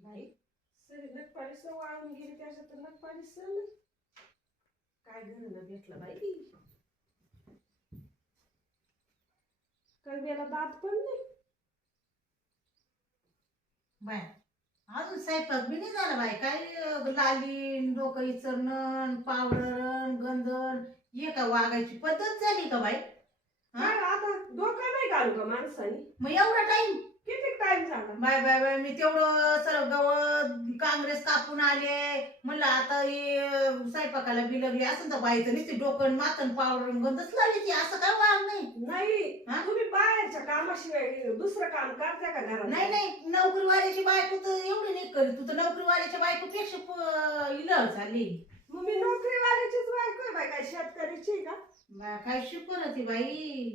बाई. सरी नगपाळीस वाळून गेली त्याच्यात नगपाळीस सण काय घरनं भेटलं बाई? कळव्याला दात पण नाही. बाय अजून स्वयंपाक बी नाही झाला बाय काय लालीन डोकं इचरणं पावडर गंधन हे का वागायची पद्धत झाली का बाई? हा? आता डोका नाही घालू का माणसाने? मग एवढा टाइम किती टाइम झाला? बाय बाय बाय मी तेवढं सर्व गवत काँग्रेस कापून आले. म्हणलं आता हे स्वयंपाकाला बिलगली असं तर बाईचं नुसती डोकं मातन पावडर गंधच ती असं काय वाग नाही. नाही हा? तुम्ही बाहेरच्या कामाशिवाय दुसरं काम करता का घरात? नाही नाही नोकरीवाल्याची बायको तर एवढी नाही करत. तू तर नोकरीवाल्याच्या बायकोपेक्षा प- इलर झाली. मग मी नोकरीवाल्याचीच बायको आहे बाई काय शेतकऱ्याची आहे का? बा, काय शिकवण ती बाई?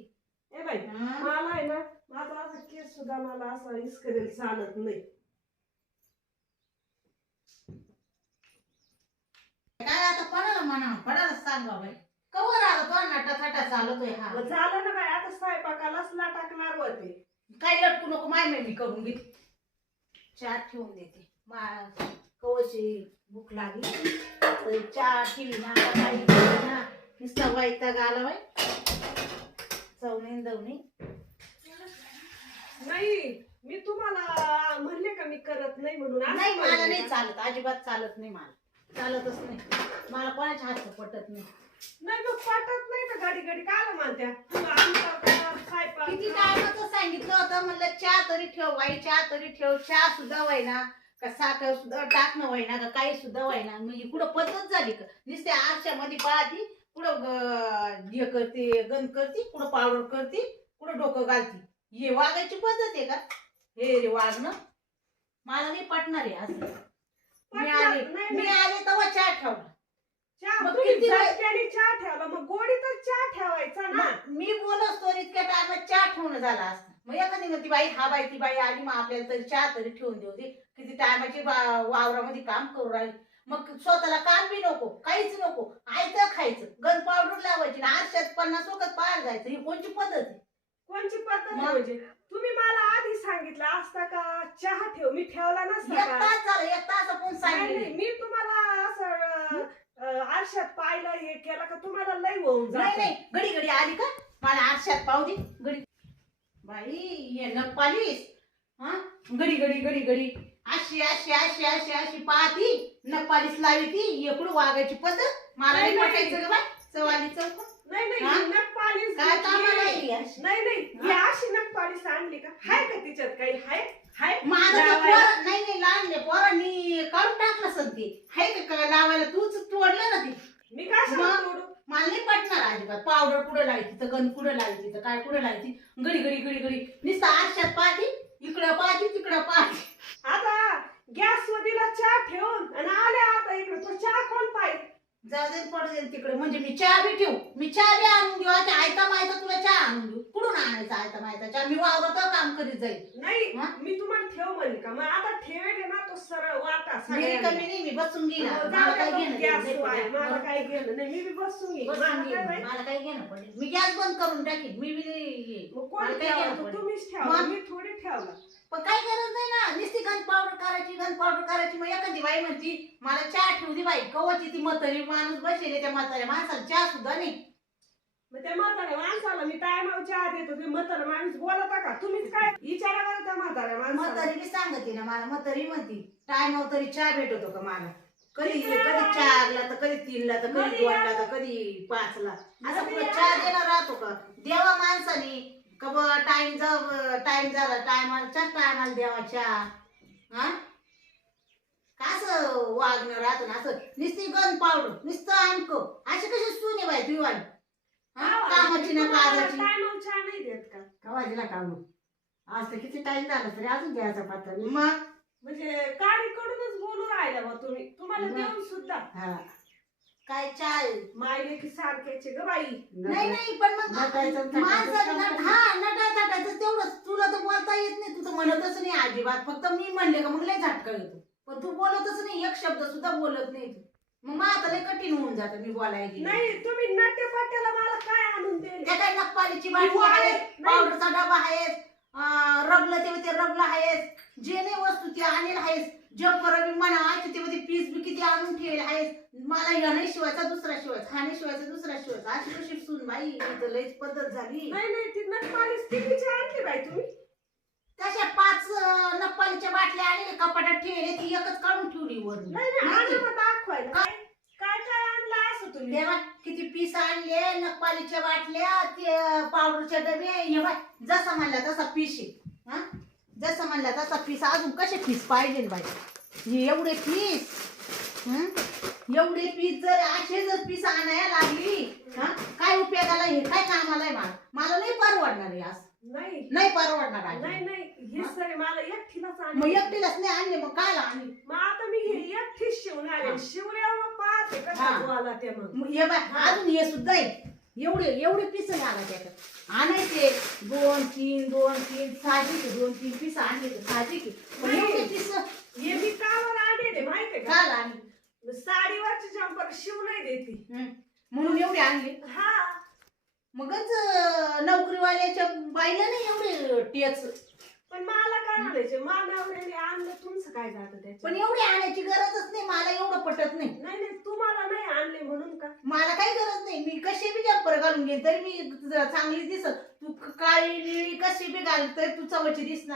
ए बाई? मला आहे ना माझा असा केस सुद्धा मला असा इसकरेल चालत नाही. काय आता कोणाला म्हणा कोणाला सांग बाई कवर आला तो नाटा थाटा चालतोय हा. मग झालं ना बाई आता स्वयंपाकालाच टाकणार होते. काय लटकू नको माय मी करून घे. चहा ठेवून देते. मा कवची भूक लागली. तर चहा ठेवी ना आता काही ठेवी ना नुसता वैताग आला बाई. दवणी नाही मी तुम्हाला म्हणले का मी करत नाही म्हणून? असं नाही मला म्हणले नाही का? चालत अजिबात चालत नाही मला. चालतच नाही. मला कोणाच्या हातचं पटत नाही. नाही मग पटत नाही तर घडी घडी काय म्हणत्या? तू आमचा कर, स्वयंपाक किती कर. टायमाचं सांगितलं होतं म्हणलं चहा तरी ठेव बाई चहा तरी ठेव. चहा सुद्धा व्हायना का साखर सुद्धा टाकणं व्हायना का काही सुद्धा व्हायना. म्हणजे कुठं पद्धत झाली का? नुसते आरशामध्ये पाहती कुठं ग- हे करते गंध करते कुठं पावडर करते कुठं डोकं घालते. हे वागायची पद्धत आहे का? हे रे वागणं. मला नाही पटणार आहे असं. मी आले मी. आले तेव्हा चहा ठेवला. चहा मग किती वेळ- चहा ठेवला. मग गोडीतच चहा ठेवायचा ना? मग मी बोलत तो इतक्या टायमात चहा ठेवणं झाला असतं. मग एखादी म्हणती बाई हा बाई ती बाई आली मग आपल्याला तरी चहा तरी ठेवून देऊ दे. किती टायमाची वावरामध्ये काम करू राहिली. मग स्वतःला काम बी नको काहीच नको. आयतं खायचं गन पावडर लावायची आरशात पन्नास वखत बाहेर जायचं. ही कोणची पद्धत आहे? कोणची पद्धत मग? म्हणजे? तुम्ही मला आधी सांगितलं असता का? चहा ठेव मी ठेवला नसता एक का तास झालं एक तास आपण नाही, सांगितलं. मी तुम्हाला असं अं, आरशात पाहिलं हे केलं का तुम्हाला लई होऊन नाही जात. नाही घडी घडी आली का? मला आरशात पाहू दे घडी बाई ये न पालीस हा? घडी घडी घडी घडी. अशी अशी अशी अशी अशी पाहती. न पालीस लावी ती इकडं वागायची पद्धत मला नाही नाही, पटायचं ग बाय चवाली चौक. नाही नाही हा? ही नखपालीस काय कामाला घेतली. आहे ही अशी? नाही नाही ही? अशी नखपालीस आणली का? हाय का तिच्यात काही? हाय? हाय? माझं ते लावायला? पोरं- नाही नाही लहानले पोरांनी काढून टाकलं सध्या हाय का काय? लावायला तूच तोडलं ना ते. मी काय मग? सांगतो मला नाही पटणार अजिबात. पावडर कुठं लावायची तर गंध कुठं लावायची तर काय कुठं लावायची? घडी घडी घडी घडी. नुसतं आरशात पाहती. इकडं पाहती तिकडं पाहती आता गॅस दिला चहा ठेवून आणि आल्या आता इकडे तो चहा कोण पाहिजे जाऊ दे पडू दे तिकडे म्हणजे मी चहा बी ठेवू मी चहा बी आणून घेऊ आता आयता मायता तुला चहा आणून घेऊ कुठून आणायचा आयता मायता चहा मी वावरत काम करीत जाईल नाही हा? मी तुम्हाला ठेव म्हणले का मग आता ठेवेल ना तो सरळ वाटा मी सगळ्यांना. कमी नाही मी बसून घेईन. जाऊ मला काय घेणं गॅस देणं वाय, नाही. मला काय घेणं नाही मी बी बसून घेईन बसून मला काय घेईन. माहीत? मला काय घेणं पडेल मी गॅस बंद करून टाकीन मी बी नाही- मग कोण मला काय ठेवला? घेणं पडेल? तुम्हीच ठेवा मग? मी थोडी ठेवला पण काय गरज नाही ना. नुसती गंध पावडर करायची गंध पावडर करायची. मग एखादी बाई म्हणती मला चहा ठेवू दे बाई. कवाची ती म्हातारी माणूस बसेल त्या म्हाताऱ्या माणसाला. चहा सुद्धा नाही. मग त्या म्हाताऱ्या माणसाला मी टायमावर चहा देतो. तुम्ही म्हातारा माणूस बोलता का? तुम्हीच काय विचारा बरं त्या म्हाताऱ्या माणसाला. म्हातारी बी सांगते ना मला. म्हातारी म्हणती टायमावर तरी चहा भेटतो का मला? कधी कधी. चारला तर कधी तीनला तर कधी दोनला. तर कधी पाचला? असं पुढे या. चहा देणार राहतो का? देवा माणसाने का ब टाइम टाइम झाला टायमाला टायमाला देवा चहा. हा? कसं वागणं राहतं ना? असं नुसती गन पावडर नुसतं आणक अशी कशी सुने बाई तुझी वाली हा? कामाची ना चहा नाही देत का? दिला काम आज तर किती टाइम झाला तरी अजून द्यायचा नाही मग? म्हणजे काडीकडूनच बोलू राहिला बा तुम्ही. तुम्हाला? देऊन सुद्धा. हा. काय आहे? मायले की सारख्याचे ग बाई. नाही नाही पण मग नटायचं आणि माणसाचं थाटायचं नट- काम हा नटा थाटायचं तेवढंच. तुला तर बोलता येत नाही तू तर म्हणतच नाही अजिबात. फक्त मी म्हणले का मग लय झटका येतो. पण तू बोलतच नाही एक शब्द सुद्धा बोलत नाही तू. मग मग आता लय कठीण होऊन जातं मी बोलायला. गेले. नाही तुम्ही नाट्यपाट्याला मला काय आणून दिले? त्या काय नखपालीची बाटली आहे. नाही. पावडरचा डबा आहे अं, रबलं ते ते रबलं आहेस जे नाही वस्तू ते आणेल आहेस जम्पर बी म्हणा त्याच्यामध्ये पीस बी किती आणून ठेवले आहे मला ह्या नाही शिवायचा दुसरा शिवायचा हा नाही शिवायचा दुसरा शिवायचा. अशी कशी सून बाई इथं लयच पद्धत झाली. नाही नाही आणली बाई तुम्ही? तशा पाच अं, नप्पालीच्या बाटल्या आणि कपाटात ठेवले ती एकच काढून ठेवली वरून. नाही नाही नाही. आणलं मग दाखवायला. काय काय काय आणलं असं तुम्ही? तेव्हा किती पीस आणले नपालीच्या बाटल्या ते पावडरच्या डबे हे बाय जसा म्हणला तसा पीस आहे. हा? जसं म्हणला तसा पीस अजून कसे पीस पाहिजे बाई? हे एवढे पीस? एवढे पीस जर असे जर पीस आणायला लागली हा? काय उपयोगाला हे? काय कामाला आहे मला? मला नाही परवडणार आहे आज. नाही. नाही परवडणार आहे नाही नाही. हे हा? सगळे मला एकटीलाच मग आणले एकटीलाच नाही आणले मग काय आणले? मग आता मी हे एकटीच शिवून आले. हा. शिवल्यावर मग पाहते हा. कसं बोला ते मग. मग हे बाय अजून हे सुद्धा आहे. एवढे एवढे पीस आला त्याच्यात. आणायचे. दोन तीन दोन तीन साहजिक आहे, दोन तीन पीस आणले साहजिक आहे. पण. एवढे पीस हे मी कावर आणले माहितीये का? काल आणले. साडीवरची जंपर शिव नाही देते. हं. म्हणून एवढे आणले? हा. मगच अं, नोकरीवाल्याच्या बाईला नाही एवढे टेच पण मला काय म्हणायचे? मानावऱ्याने आणलं तुमचं काय जातं त्याच्यात? पण एवढे आणायची गरजच नाही मला एवढं पटत नाही. नाही नाही तुम्हाला नाही आणले म्हणून का? मला काही गरज नाही. मी कशी बी जम्पर घालून घेईन तरी मी चांगली दिसत तू काळी निळी कशी बी घाल तरी तू चवची दिसणार.